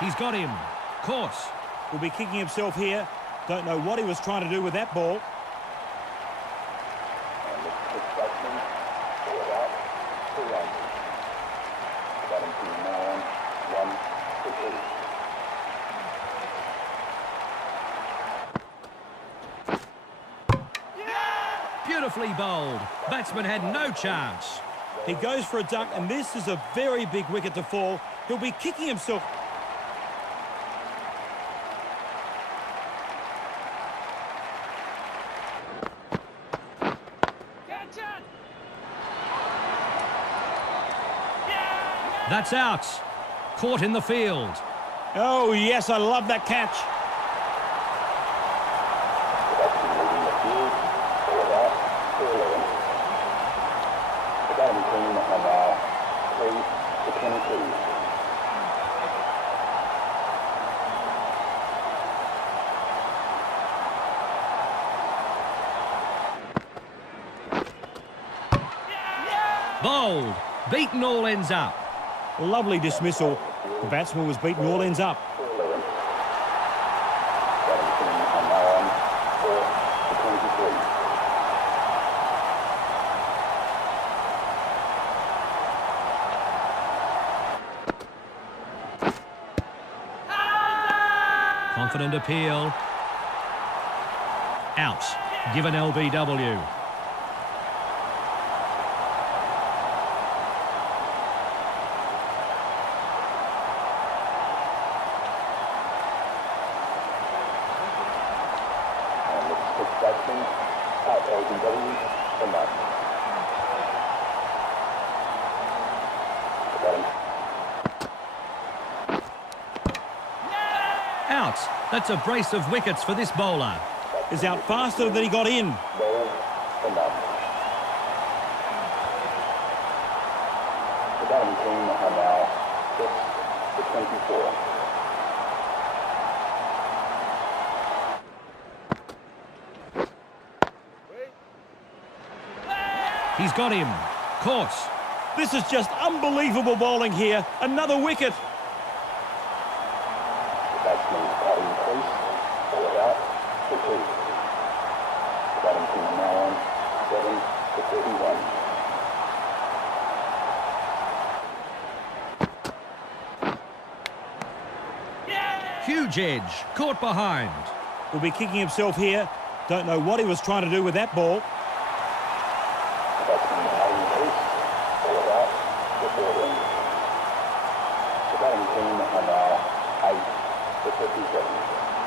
He's got him. Course. Will be kicking himself here. Don't know what he was trying to do with that ball. Beautifully bowled. Batsman had no chance. He goes for a duck, and this is a very big wicket to fall. He'll be kicking himself. That's out. Caught in the field. Oh, yes, I love that catch. Bowled. Beaten all ends up. Lovely dismissal. The batsman was beaten all ends up. Confident appeal. Out. Given LBW. Out. That's a brace of wickets for this bowler. Is out faster than he got in. The batting team are now 6-24. He's got him. Course. This is just unbelievable bowling here. Another wicket. The batsman's cutting crease, all out for 2. The batting team are now on 7-31. Huge edge. Caught behind. Will be kicking himself here. Don't know what he was trying to do with that ball. The batsman's cutting crease, all out for 14. The batting team are now 8-57.